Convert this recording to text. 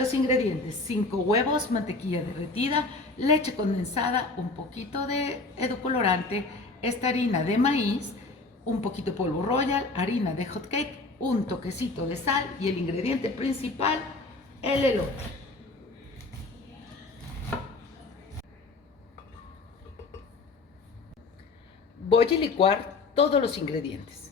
Los ingredientes: 5 huevos, mantequilla derretida, leche condensada, un poquito de edulcorante, esta harina de maíz, un poquito de polvo royal, harina de hot cake, un toquecito de sal y el ingrediente principal, el elote. Voy a licuar todos los ingredientes.